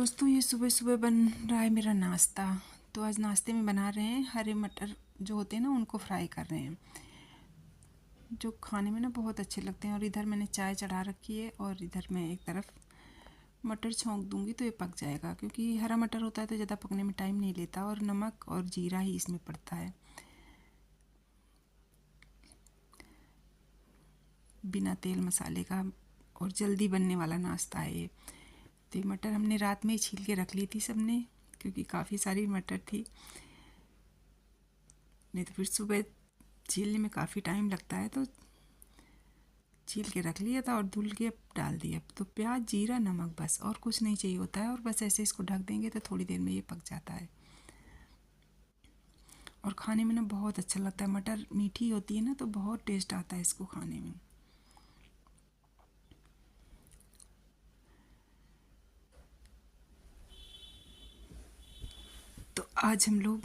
दोस्तों ये सुबह सुबह बन रहा है मेरा नाश्ता। तो आज नाश्ते में बना रहे हैं हरे मटर जो होते हैं ना, उनको फ्राई कर रहे हैं, जो खाने में ना बहुत अच्छे लगते हैं। और इधर मैंने चाय चढ़ा रखी है और इधर मैं एक तरफ मटर छौंक दूंगी तो ये पक जाएगा, क्योंकि हरा मटर होता है तो ज़्यादा पकने में टाइम नहीं लेता और नमक और जीरा ही इसमें पड़ता है। बिना तेल मसाले का और जल्दी बनने वाला नाश्ता है ये। तो ये मटर हमने रात में ही छील के रख ली थी सबने, क्योंकि काफ़ी सारी मटर थी, नहीं तो फिर सुबह छीलने में काफ़ी टाइम लगता है। तो छील के रख लिया था और धुल के अब डाल दिया। तो प्याज जीरा नमक बस, और कुछ नहीं चाहिए होता है। और बस ऐसे इसको ढक देंगे तो थोड़ी देर में ये पक जाता है। और खाने में ना बहुत अच्छा लगता है। मटर मीठी होती है ना, तो बहुत टेस्ट आता है इसको खाने में। तो आज हम लोग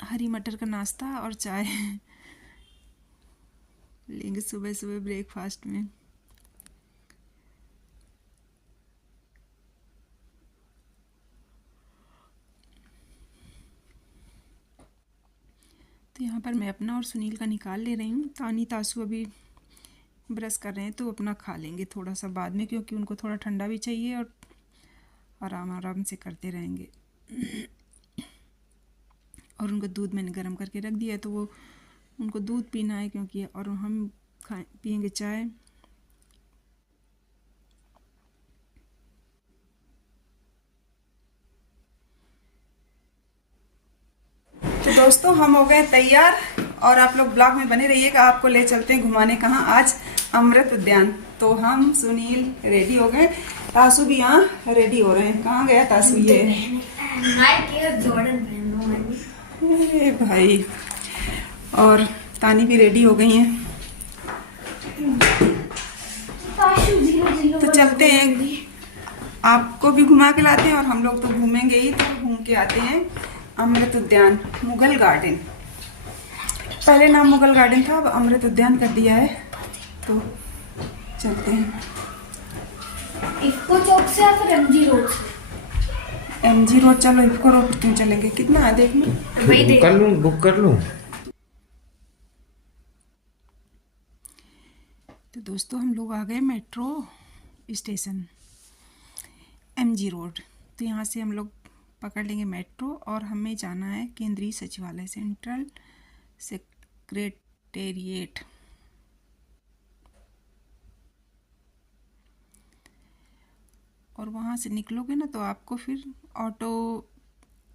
हरी मटर का नाश्ता और चाय लेंगे सुबह सुबह ब्रेकफास्ट में। तो यहाँ पर मैं अपना और सुनील का निकाल ले रही हूँ। तानी तासू अभी ब्रश कर रहे हैं, तो अपना खा लेंगे थोड़ा सा बाद में, क्योंकि उनको थोड़ा ठंडा भी चाहिए और आराम आराम से करते रहेंगे। और उनको दूध मैंने गर्म करके रख दिया है, तो वो उनको दूध पीना है क्योंकि, और हम पियेंगे चाय। तो दोस्तों हम हो गए तैयार, और आप लोग ब्लॉग में बने रहिएगा। आपको ले चलते हैं घुमाने कहाँ, आज अमृत उद्यान। तो हम सुनील रेडी हो गए, तासू भी यहाँ रेडी हो रहे हैं। कहाँ गया तासू? ये अरे भाई, और तानी भी रेडी हो गई हैं। तो चलते हैं, आपको भी घुमा के लाते हैं और हम लोग तो घूमेंगे ही। तो घूम के आते हैं अमृत उद्यान, मुगल गार्डन। पहले नाम मुगल गार्डन था, अब अमृत उद्यान कर दिया है। तो चलते हैं इफ्को चौक से या फिर एमजी रोड से? MG road. चलो इफ्को रोड क्यों चलेंगे, कितना है देख लो। बुक कर लूं। तो दोस्तों हम लोग आ गए मेट्रो स्टेशन एमजी रोड। तो यहाँ से हम लोग पकड़ लेंगे मेट्रो और हमें जाना है केंद्रीय सचिवालय, सेंट्रल सेक्रेटेरिएट। और वहाँ से निकलोगे ना तो आपको फिर ऑटो,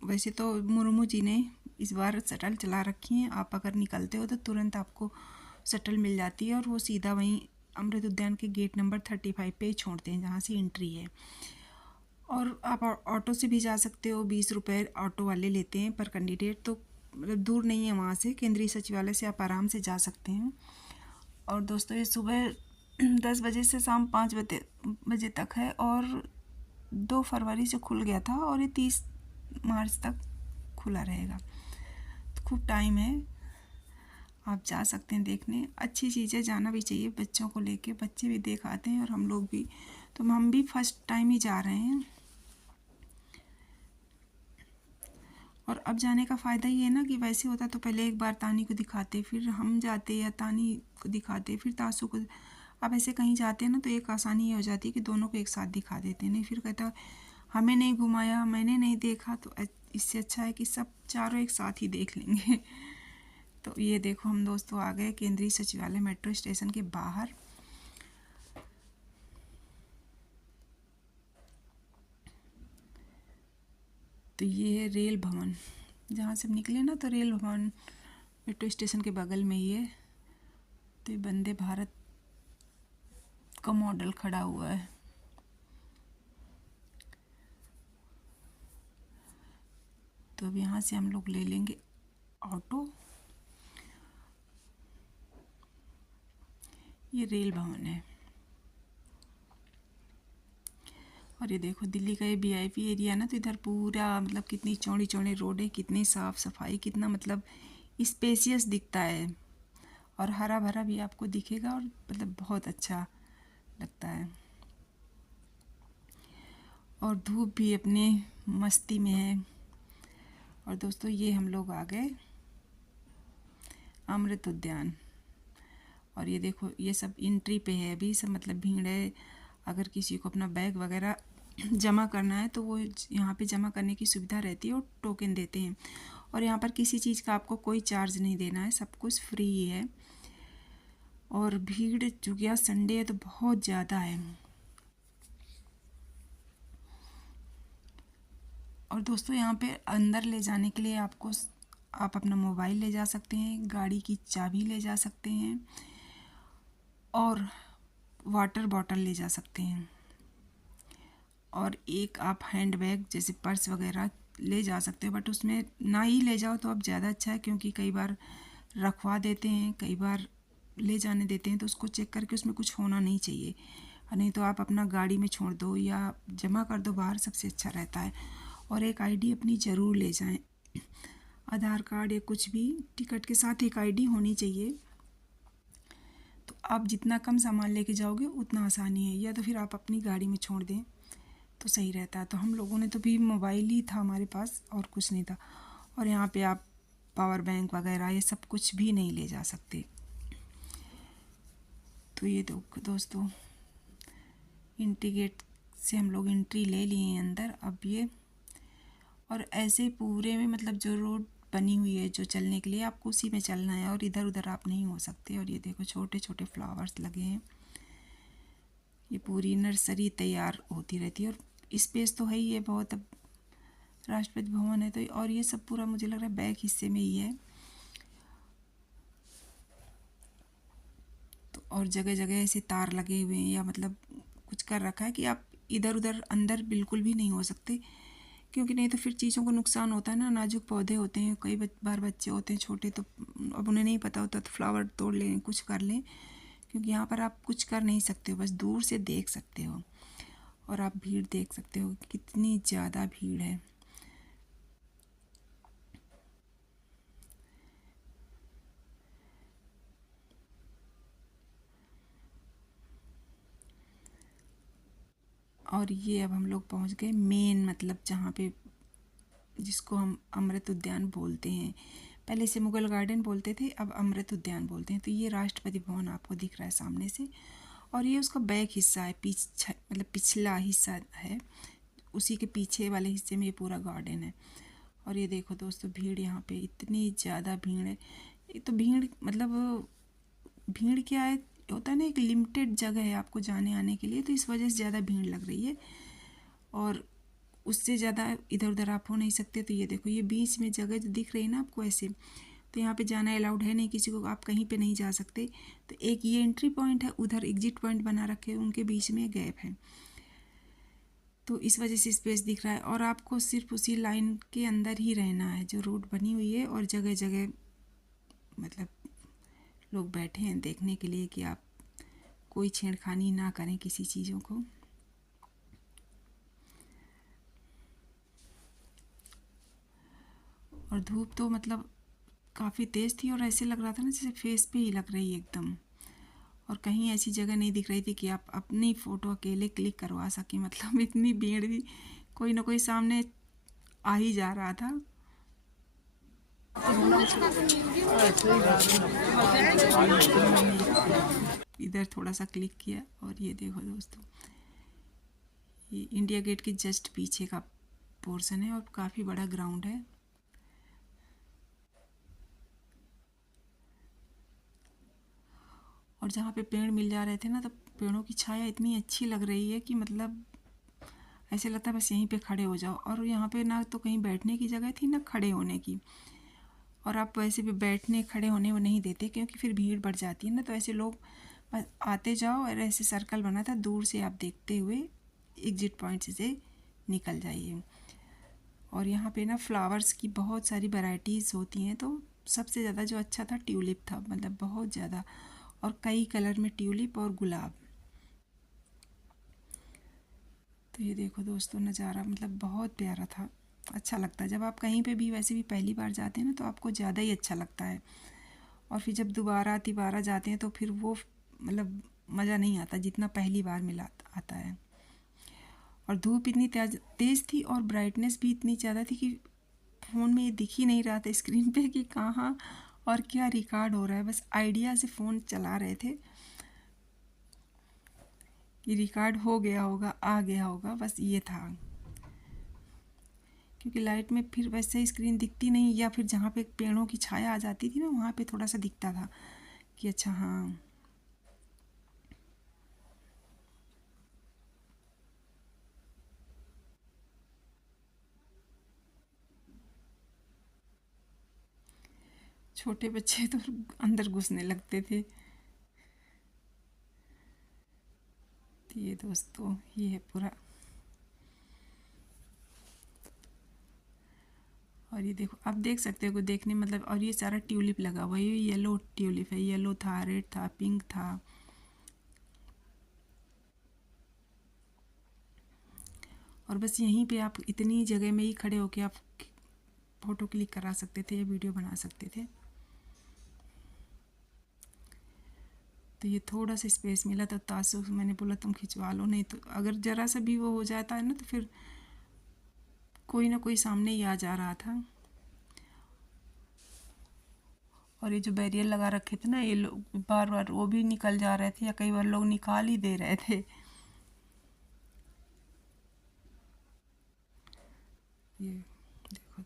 वैसे तो मुर्मू जी ने इस बार शटल चला रखी हैं। आप अगर निकलते हो तो तुरंत आपको शटल मिल जाती है और वो सीधा वहीं अमृत उद्यान के गेट नंबर 35 पे ही छोड़ते हैं, जहाँ से एंट्री है। और आप ऑटो से भी जा सकते हो, 20 रुपये ऑटो वाले लेते हैं पर कैंडिडेट। तो मतलब दूर नहीं है वहाँ से, केंद्रीय सचिवालय से आप आराम से जा सकते हैं। और दोस्तों ये सुबह 10 बजे से शाम 5 बजे तक है, और 2 फरवरी से खुल गया था और ये 30 मार्च तक खुला रहेगा। तो खूब टाइम है, आप जा सकते हैं देखने। अच्छी चीज़ें, जाना भी चाहिए बच्चों को लेके, बच्चे भी देख आते हैं और हम लोग भी। तो हम भी फर्स्ट टाइम ही जा रहे हैं। और अब जाने का फ़ायदा ये है ना कि वैसे होता तो पहले एक बार तानी को दिखाते, फिर हम जाते, या तानी को दिखाते फिर तासू को। अब ऐसे कहीं जाते हैं ना तो एक आसानी ये हो जाती है कि दोनों को एक साथ दिखा देते हैं। नहीं फिर कहता हमें नहीं घुमाया, मैंने नहीं देखा। तो इससे अच्छा है कि सब चारों एक साथ ही देख लेंगे। तो ये देखो हम दोस्तों आ गए केंद्रीय सचिवालय मेट्रो स्टेशन के बाहर। तो ये है रेल भवन, जहाँ से हम निकले ना तो रेल भवन मेट्रो स्टेशन के बगल में ही है। तो ये वंदे भारत का मॉडल खड़ा हुआ है। तो अब यहाँ से हम लोग ले लेंगे ऑटो। ये रेल भवन है। और ये देखो दिल्ली का ये वीआईपी एरिया है ना, तो इधर पूरा मतलब कितनी चौड़ी चौड़ी रोड है, कितनी साफ़ सफाई, कितना मतलब स्पेसियस दिखता है। और हरा भरा भी आपको दिखेगा और मतलब बहुत अच्छा लगता है। और धूप भी अपने मस्ती में है। और दोस्तों ये हम लोग आ गए अमृत उद्यान। और ये देखो ये सब एंट्री पे है अभी सब, मतलब भीड़ है। अगर किसी को अपना बैग वगैरह जमा करना है तो वो यहाँ पे जमा करने की सुविधा रहती है और टोकन देते हैं। और यहाँ पर किसी चीज़ का आपको कोई चार्ज नहीं देना है, सब कुछ फ्री ही है। और भीड़ चूँकि आज संडे है तो बहुत ज़्यादा है। और दोस्तों यहाँ पे अंदर ले जाने के लिए आप अपना मोबाइल ले जा सकते हैं, गाड़ी की चाबी ले जा सकते हैं और वाटर बॉटल ले जा सकते हैं। और एक आप हैंड बैग जैसे पर्स वगैरह ले जा सकते हो, बट उसमें ना ही ले जाओ तो अब ज़्यादा अच्छा है, क्योंकि कई बार रखवा देते हैं, कई बार ले जाने देते हैं, तो उसको चेक करके उसमें कुछ होना नहीं चाहिए। नहीं तो आप अपना गाड़ी में छोड़ दो या जमा कर दो बाहर, सबसे अच्छा रहता है। और एक आईडी अपनी ज़रूर ले जाएं, आधार कार्ड या कुछ भी, टिकट के साथ एक आईडी होनी चाहिए। तो आप जितना कम सामान लेके जाओगे उतना आसानी है, या तो फिर आप अपनी गाड़ी में छोड़ दें तो सही रहता है। तो हम लोगों ने तो भी मोबाइल ही था हमारे पास और कुछ नहीं था। और यहाँ पे आप पावर बैंक वगैरह ये सब कुछ भी नहीं ले जा सकते। तो ये दोस्तों एंट्री गेट से हम लोग एंट्री ले लिए हैं अंदर अब ये। और ऐसे पूरे में मतलब जो रोड बनी हुई है जो चलने के लिए, आपको उसी में चलना है और इधर उधर आप नहीं हो सकते। और ये देखो छोटे छोटे फ्लावर्स लगे हैं, ये पूरी नर्सरी तैयार होती रहती है। और स्पेस तो है ही है बहुत, अब राष्ट्रपति भवन है तो। और ये सब पूरा मुझे लग रहा है बैक हिस्से में ही है। तो और जगह जगह ऐसे तार लगे हुए हैं, या मतलब कुछ कर रखा है कि आप इधर उधर अंदर बिल्कुल भी नहीं हो सकते, क्योंकि नहीं तो फिर चीज़ों को नुकसान होता है ना। नाजुक पौधे होते हैं, कई बार बच्चे होते हैं छोटे, तो अब उन्हें नहीं पता होता तो फ्लावर तोड़ लें, कुछ कर लें। क्योंकि यहाँ पर आप कुछ कर नहीं सकते हो, बस दूर से देख सकते हो। और आप भीड़ देख सकते हो कितनी ज़्यादा भीड़ है। और ये अब हम लोग पहुँच गए मेन, मतलब जहाँ पे जिसको हम अमृत उद्यान बोलते हैं। पहले से मुगल गार्डन बोलते थे, अब अमृत उद्यान बोलते हैं। तो ये राष्ट्रपति भवन आपको दिख रहा है सामने से, और ये उसका बैक हिस्सा है, मतलब पिछला हिस्सा है, उसी के पीछे वाले हिस्से में ये पूरा गार्डन है। और ये देखो दोस्तों भीड़, यहाँ पे इतनी ज़्यादा भीड़ है। एक तो भीड़ मतलब भीड़ क्या है, होता है ना, एक लिमिटेड जगह है आपको जाने आने के लिए, तो इस वजह से ज़्यादा भीड़ लग रही है। और उससे ज़्यादा इधर उधर आप हो नहीं सकते। तो ये देखो ये बीच में जगह जो दिख रही है ना आपको ऐसे, तो यहाँ पे जाना अलाउड है नहीं किसी को, आप कहीं पे नहीं जा सकते। तो एक ये एंट्री पॉइंट है, उधर एग्जिट पॉइंट बना रखे हैं, उनके बीच में गैप है, तो इस वजह से स्पेस दिख रहा है। और आपको सिर्फ उसी लाइन के अंदर ही रहना है जो रोड बनी हुई है। और जगह जगह मतलब लोग बैठे हैं देखने के लिए कि आप कोई छेड़खानी ना करें किसी चीज़ों को। और धूप तो मतलब काफ़ी तेज़ थी, और ऐसे लग रहा था ना जैसे फेस पे ही लग रही है एकदम। और कहीं ऐसी जगह नहीं दिख रही थी कि आप अपनी फ़ोटो अकेले क्लिक करवा सकें, मतलब इतनी भीड़ थी, कोई ना कोई सामने आ ही जा रहा था। इधर थोड़ा सा क्लिक किया, और ये देखो दोस्तों ये इंडिया गेट के जस्ट पीछे का पोर्शन है, और काफ़ी बड़ा ग्राउंड है। और जहाँ पे पेड़ मिल जा रहे थे ना, तो पेड़ों की छाया इतनी अच्छी लग रही है कि मतलब ऐसे लगता है बस यहीं पे खड़े हो जाओ। और यहाँ पे ना तो कहीं बैठने की जगह थी ना खड़े होने की, और आप वैसे भी बैठने खड़े होने वो नहीं देते, क्योंकि फिर भीड़ बढ़ जाती है ना। तो ऐसे लोग बस आते जाओ, और ऐसे सर्कल बना था, दूर से आप देखते हुए एग्जिट पॉइंट से निकल जाइए। और यहाँ पे ना फ्लावर्स की बहुत सारी वैराइटीज़ होती हैं, तो सबसे ज़्यादा जो अच्छा था ट्यूलिप था, मतलब बहुत ज़्यादा, और कई कलर में ट्यूलिप और गुलाब। तो ये देखो दोस्तों नज़ारा मतलब बहुत प्यारा था, अच्छा लगता है। जब आप कहीं पे भी वैसे भी पहली बार जाते हैं ना, तो आपको ज़्यादा ही अच्छा लगता है। और फिर जब दोबारा तिबारा जाते हैं तो फिर वो मतलब मज़ा नहीं आता जितना पहली बार मिला आता है। और धूप इतनी तेज़ थी और ब्राइटनेस भी इतनी ज़्यादा थी कि फ़ोन में ये दिख ही नहीं रहा था स्क्रीन पे कि कहाँ और क्या रिकॉर्ड हो रहा है। बस आइडिया से फ़ोन चला रहे थे कि रिकॉर्ड हो गया होगा, आ गया होगा, बस ये था। क्योंकि लाइट में फिर वैसे स्क्रीन दिखती नहीं, या फिर जहाँ पे पेड़ों की छाया आ जाती थी ना वहाँ पे थोड़ा सा दिखता था कि अच्छा हाँ। छोटे बच्चे तो अंदर घुसने लगते थे। तो ये दोस्तों ये है पूरा। और ये देखो आप देख सकते हो देखने मतलब, और ये सारा ट्यूलिप लगा हुआ है। ये येलो ट्यूलिप है, येलो था, रेड था, पिंक था। और बस यहीं पे आप इतनी जगह में ही खड़े होके आप फ़ोटो क्लिक करा सकते थे या वीडियो बना सकते थे। तो ये थोड़ा सा स्पेस मिला तो तासु मैंने बोला तुम खिंचवा लो, नहीं तो अगर ज़रा सा भी वो हो जाता है ना तो फिर कोई ना कोई सामने ही आ जा रहा था। और ये जो बैरियर लगा रखे थे ना, ये लोग बार बार वो भी निकल जा रहे थे या कई बार लोग निकाल ही दे रहे थे। ये देखो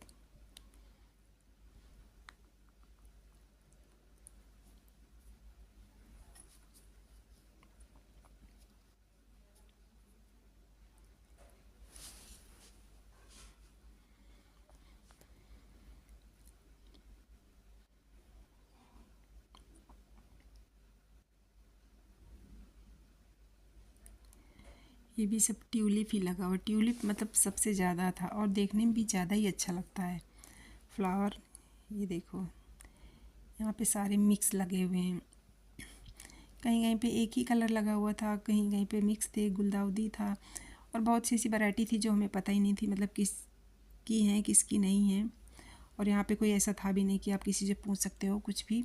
ये भी सब ट्यूलिप ही लगा हुआ। ट्यूलिप मतलब सबसे ज़्यादा था और देखने में भी ज़्यादा ही अच्छा लगता है फ्लावर। ये देखो यहाँ पे सारे मिक्स लगे हुए हैं। कहीं कहीं पे एक ही कलर लगा हुआ था, कहीं कहीं पे मिक्स थे, गुलदाउदी था और बहुत सी ऐसी वैरायटी थी जो हमें पता ही नहीं थी मतलब किस की हैं किसकी नहीं है। और यहाँ पे कोई ऐसा था भी नहीं कि आप किसी से पूछ सकते हो कुछ भी,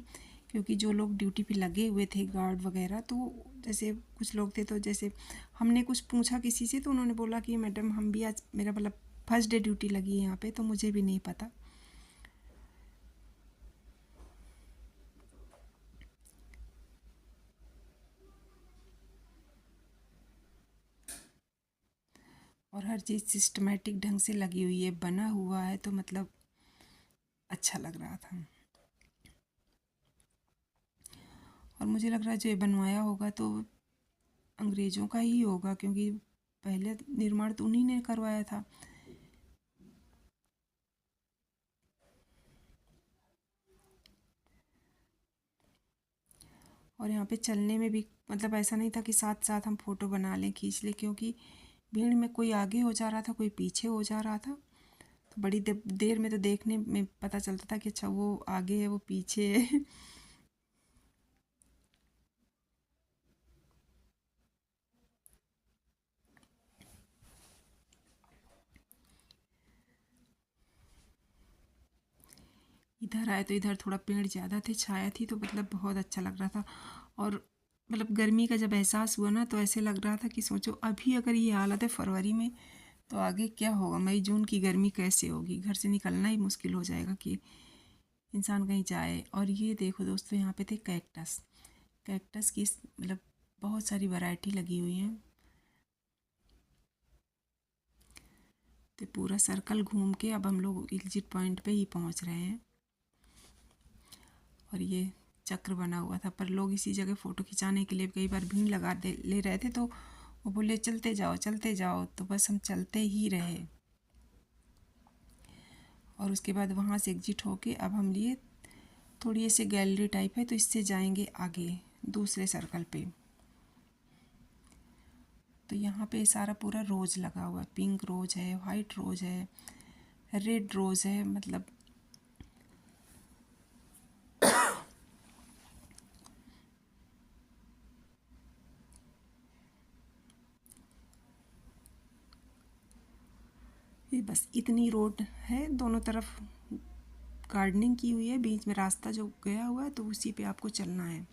क्योंकि जो लोग ड्यूटी पे लगे हुए थे गार्ड वगैरह, तो जैसे कुछ लोग थे तो जैसे हमने कुछ पूछा किसी से तो उन्होंने बोला कि मैडम हम भी आज मेरा मतलब फर्स्ट डे ड्यूटी लगी है यहाँ पे तो मुझे भी नहीं पता। और हर चीज़ सिस्टमेटिक ढंग से लगी हुई है, बना हुआ है, तो मतलब अच्छा लग रहा था। और मुझे लग रहा है जो ये बनवाया होगा तो अंग्रेज़ों का ही होगा, क्योंकि पहले निर्माण तो उन्हीं ने करवाया था। और यहाँ पे चलने में भी मतलब ऐसा नहीं था कि साथ साथ हम फ़ोटो बना लें खींच लें, क्योंकि भीड़ में कोई आगे हो जा रहा था कोई पीछे हो जा रहा था। तो बड़ी देर में तो देखने में पता चलता था कि अच्छा वो आगे है वो पीछे है। इधर आए तो इधर थोड़ा पेड़ ज़्यादा थे, छाया थी, तो मतलब बहुत अच्छा लग रहा था। और मतलब गर्मी का जब एहसास हुआ ना तो ऐसे लग रहा था कि सोचो अभी अगर ये हालत है फरवरी में तो आगे क्या होगा, मई जून की गर्मी कैसे होगी, घर से निकलना ही मुश्किल हो जाएगा कि इंसान कहीं जाए। और ये देखो दोस्तों यहाँ पे थे कैक्टस। कैक्टस की मतलब बहुत सारी वैरायटी लगी हुई हैं। तो पूरा सर्कल घूम के अब हम लोग एग्जिट पॉइंट पे ही पहुँच रहे हैं। और ये चक्र बना हुआ था, पर लोग इसी जगह फ़ोटो खिंचाने के लिए कई बार भीड़ लगा दे ले रहे थे, तो वो बोले चलते जाओ चलते जाओ, तो बस हम चलते ही रहे। और उसके बाद वहाँ से एग्जिट होके अब हम लिए थोड़ी ऐसे गैलरी टाइप है, तो इससे जाएंगे आगे दूसरे सर्कल पे। तो यहाँ पे सारा पूरा रोज़ लगा हुआ है, पिंक रोज़ है, वाइट रोज़ है, रेड रोज़ है, मतलब ये बस इतनी रोड है, दोनों तरफ गार्डनिंग की हुई है, बीच में रास्ता जो गया हुआ है तो उसी पे आपको चलना है।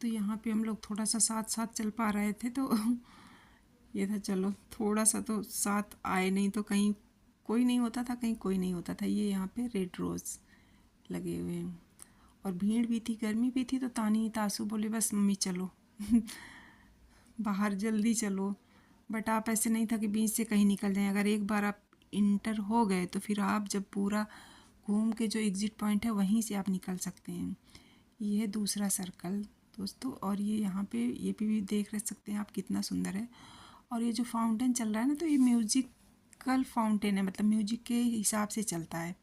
तो यहाँ पे हम लोग थोड़ा सा साथ साथ चल पा रहे थे, तो ये था चलो थोड़ा सा तो साथ आए, नहीं तो कहीं कोई नहीं होता था, कहीं कोई नहीं होता था। ये यहाँ पे रेड रोज़ लगे हुए हैं और भीड़ भी थी, गर्मी भी थी, तो तानी तासू बोले बस मम्मी चलो बाहर जल्दी चलो। बट आप ऐसे नहीं था कि बीच से कहीं निकल जाएं। अगर एक बार आप इंटर हो गए तो फिर आप जब पूरा घूम के जो एग्ज़िट पॉइंट है वहीं से आप निकल सकते हैं। ये है दूसरा सर्कल दोस्तों। और ये यहाँ पे ये भी देख रह सकते हैं आप, कितना सुंदर है। और ये जो फाउंटेन चल रहा है ना, तो ये म्यूजिकल फाउंटेन है, मतलब म्यूजिक के हिसाब से चलता है।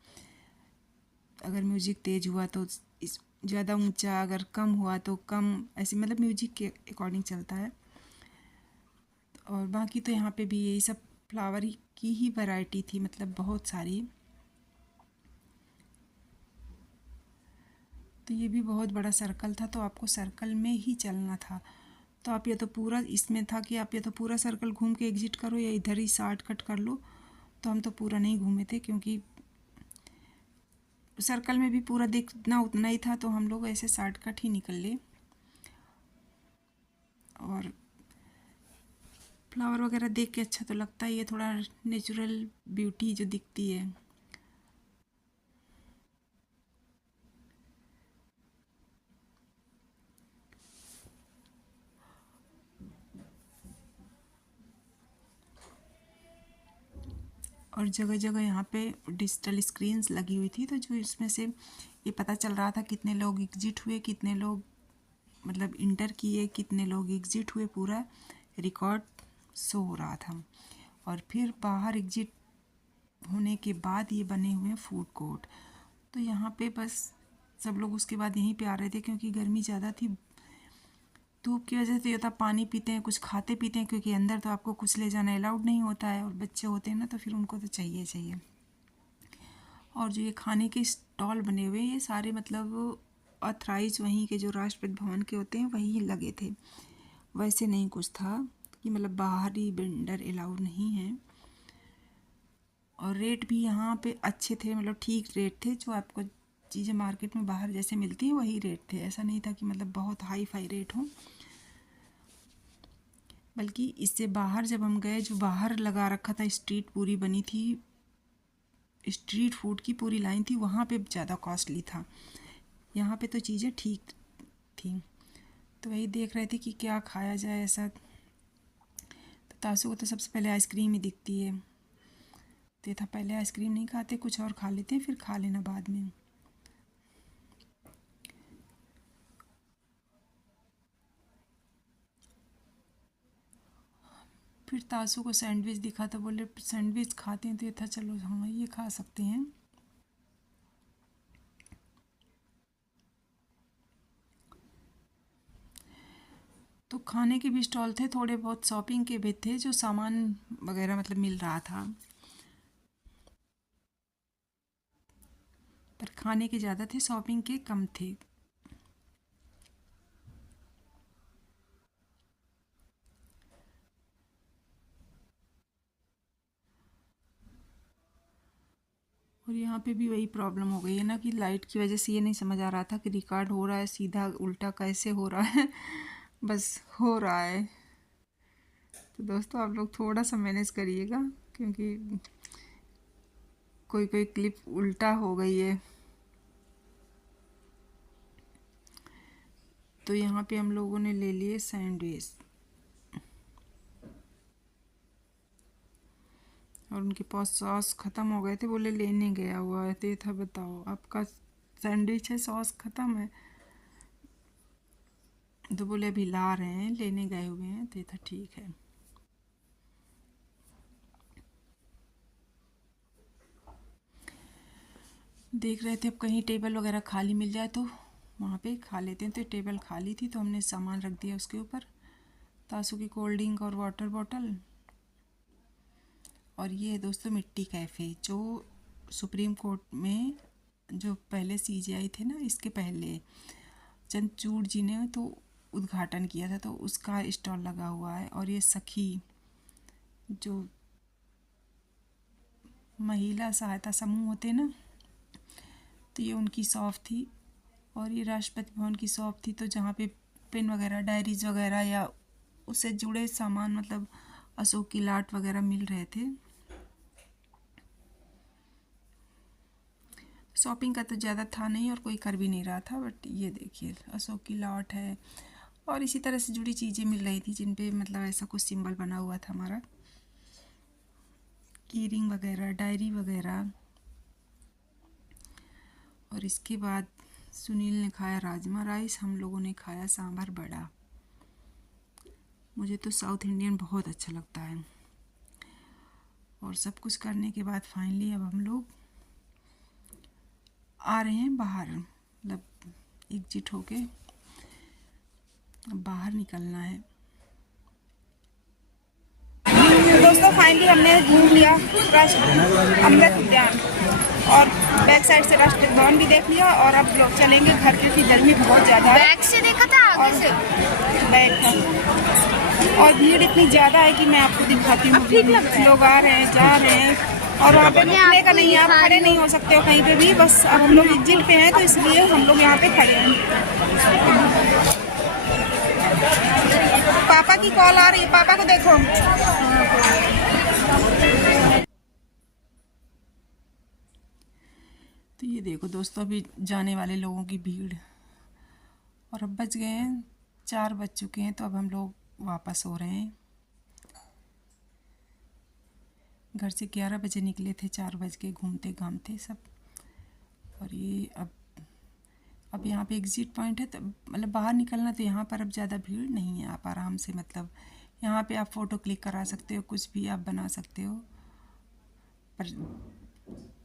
अगर म्यूजिक तेज़ हुआ तो इस ज़्यादा ऊंचा, अगर कम हुआ तो कम, ऐसे मतलब म्यूजिक के अकॉर्डिंग चलता है। और बाकी तो यहाँ पे भी यही सब फ्लावर की ही वैरायटी थी, मतलब बहुत सारी। तो ये भी बहुत बड़ा सर्कल था, तो आपको सर्कल में ही चलना था। तो आप या तो पूरा, इसमें था कि आप या तो पूरा सर्कल घूम के एग्ज़िट करो या इधर ही शॉर्टकट कर लो। तो हम तो पूरा नहीं घूमे थे, क्योंकि सर्कल में भी पूरा देखना उतना ही था, तो हम लोग ऐसे शॉर्टकट ही निकल ले। और फ्लावर वगैरह देख के अच्छा तो लगता ही है, थोड़ा नेचुरल ब्यूटी जो दिखती है। और जगह जगह यहाँ पे डिजिटल स्क्रीन्स लगी हुई थी, तो जो इसमें से ये पता चल रहा था कितने लोग एग्ज़िट हुए, कितने लोग मतलब इंटर किए, कितने लोग एग्ज़िट हुए, पूरा रिकॉर्ड शो हो रहा था। और फिर बाहर एग्ज़िट होने के बाद ये बने हुए हैं फूड कोर्ट। तो यहाँ पे बस सब लोग उसके बाद यहीं पे आ रहे थे, क्योंकि गर्मी ज़्यादा थी। धूप की वजह से ये होता पानी पीते हैं, कुछ खाते पीते हैं, क्योंकि अंदर तो आपको कुछ ले जाना अलाउड नहीं होता है, और बच्चे होते हैं ना, तो फिर उनको तो चाहिए चाहिए। और जो ये खाने के स्टॉल बने हुए, ये सारे मतलब ऑथराइज वहीं के जो राष्ट्रपति भवन के होते हैं वहीं लगे थे। वैसे नहीं कुछ था कि मतलब बाहरी वेंडर अलाउड नहीं है। और रेट भी यहाँ पे अच्छे थे, मतलब ठीक रेट थे, जो आपको चीज़ें मार्केट में बाहर जैसे मिलती हैं वही रेट थे। ऐसा नहीं था कि मतलब बहुत हाई फाई रेट हो। बल्कि इससे बाहर जब हम गए, जो बाहर लगा रखा था, स्ट्रीट पूरी बनी थी, स्ट्रीट फूड की पूरी लाइन थी, वहाँ पे ज़्यादा कॉस्टली था। यहाँ पे तो चीज़ें ठीक थी। तो वही देख रहे थे कि क्या खाया जाए ऐसा। तो तासू को तो सबसे पहले आइसक्रीम ही दिखती है, तो ये था पहले आइसक्रीम नहीं खाते, कुछ और खा लेते हैं, फिर खा लेना बाद में। फिर तासू को सैंडविच दिखा, तो बोले सैंडविच खाते हैं, तो ये था चलो हाँ ये खा सकते हैं। तो खाने के भी स्टॉल थे, थोड़े बहुत शॉपिंग के भी थे, जो सामान वगैरह मतलब मिल रहा था, पर खाने के ज़्यादा थे, शॉपिंग के कम थे। और यहाँ पे भी वही प्रॉब्लम हो गई है ना, कि लाइट की वजह से ये नहीं समझ आ रहा था कि रिकॉर्ड हो रहा है सीधा उल्टा कैसे हो रहा है बस हो रहा है। तो दोस्तों आप लोग थोड़ा सा मैनेज करिएगा, क्योंकि कोई कोई क्लिप उल्टा हो गई है। तो यहाँ पे हम लोगों ने ले लिए सैंडविच, और उनके पास सॉस ख़त्म हो गए थे, बोले लेने गया हुआ है। तो ये था बताओ, आपका सैंडविच है, सॉस ख़त्म है, तो बोले अभी ला रहे हैं, लेने गए हुए हैं। तो ये था ठीक है। देख रहे थे अब कहीं टेबल वगैरह खाली मिल जाए तो वहाँ पे खा लेते हैं। तो टेबल खाली थी, तो हमने सामान रख दिया उसके ऊपर, तासू की कोल्ड ड्रिंक और वाटर बॉटल। और ये है दोस्तों मिट्टी कैफ़े, जो सुप्रीम कोर्ट में जो पहले सीजेआई थे ना, इसके पहले चंद्रचूड़ जी ने तो उद्घाटन किया था, तो उसका स्टॉल लगा हुआ है। और ये सखी जो महिला सहायता समूह होते हैं ना, तो ये उनकी शॉप थी। और ये राष्ट्रपति भवन की शॉप थी, तो जहाँ पे पेन वगैरह, डायरीज वगैरह या उससे जुड़े सामान, मतलब अशोक की लाट वगैरह मिल रहे थे। शॉपिंग का तो ज़्यादा था नहीं और कोई कर भी नहीं रहा था, बट ये देखिए अशोक की लाट है और इसी तरह से जुड़ी चीज़ें मिल रही थी जिन पे मतलब ऐसा कुछ सिंबल बना हुआ था हमारा, की रिंग वगैरह, डायरी वगैरह। और इसके बाद सुनील ने खाया राजमा राइस, हम लोगों ने खाया सांभर बड़ा। मुझे तो साउथ इंडियन बहुत अच्छा लगता है। और सब कुछ करने के बाद फाइनली अब हम लोग आ रहे हैं बाहर, मतलब एकजुट होके अब बाहर निकलना है। दोस्तों फाइनली हमने घूम लिया अमृत उद्यान और बैक साइड से राष्ट्रीय भवन भी देख लिया और अब लोग चलेंगे घर, क्योंकि गर्मी बहुत ज़्यादा है। बैक से देखा था, आगे से बैक था और भीड़ इतनी ज़्यादा है कि मैं आपको दिखाती हूँ। लोग आ रहे हैं, जा रहे हैं और वहाँ पे रुकने का नहीं है, आप खड़े नहीं हो सकते हो कहीं पे भी। बस अब हम लोग एग्जिट पे हैं तो इसलिए हम लोग यहाँ पे खड़े हैं। पापा की कॉल आ रही है, पापा को देखो। तो ये देखो दोस्तों, अभी जाने वाले लोगों की भीड़। और अब बज गए हैं 4 बज चुके हैं, तो अब हम लोग वापस हो रहे हैं। घर से 11 बजे निकले थे, 4 बज के घूमते घामते सब। और ये अब यहाँ पे एग्जिट पॉइंट है, तो मतलब बाहर निकलना, तो यहाँ पर अब ज़्यादा भीड़ नहीं है। आप आराम से मतलब यहाँ पे आप फ़ोटो क्लिक करा सकते हो, कुछ भी आप बना सकते हो। पर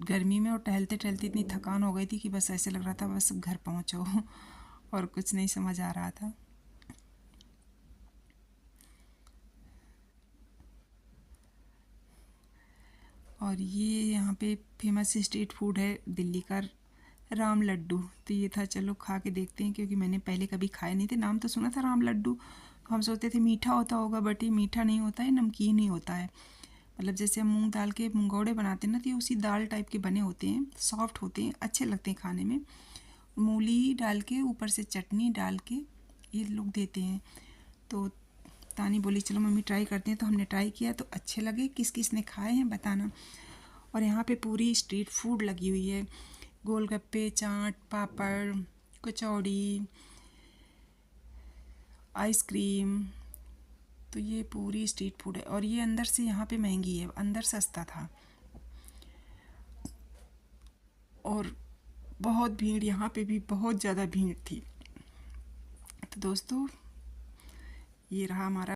गर्मी में और टहलते टहलते इतनी थकान हो गई थी कि बस ऐसे लग रहा था बस घर पहुँचो और कुछ नहीं समझ आ रहा था। और ये यहाँ पे फेमस स्ट्रीट फूड है दिल्ली का, राम लड्डू। तो ये था, चलो खा के देखते हैं, क्योंकि मैंने पहले कभी खाए नहीं थे। नाम तो सुना था राम लड्डू, तो हम सोचते थे मीठा होता होगा, बट ये मीठा नहीं होता है, नमकीन ही होता है। मतलब जैसे हम मूंग दाल के मुंगौड़े बनाते हैं ना, तो ये उसी दाल टाइप के बने होते हैं, सॉफ्ट होते हैं, अच्छे लगते हैं खाने में। मूली डाल के ऊपर से चटनी डाल के ये लोग देते हैं। तो तानी बोली चलो मम्मी ट्राई करते हैं, तो हमने ट्राई किया तो अच्छे लगे। किस किस ने खाए हैं बताना। और यहाँ पे पूरी स्ट्रीट फूड लगी हुई है, गोलगप्पे, चाट, पापड़, कचौड़ी, आइसक्रीम। तो ये पूरी स्ट्रीट फूड है। और ये अंदर से यहाँ पे महंगी है, अंदर सस्ता था। और बहुत भीड़, यहाँ पे भी बहुत ज़्यादा भीड़ थी। तो दोस्तों ये रहा हमारा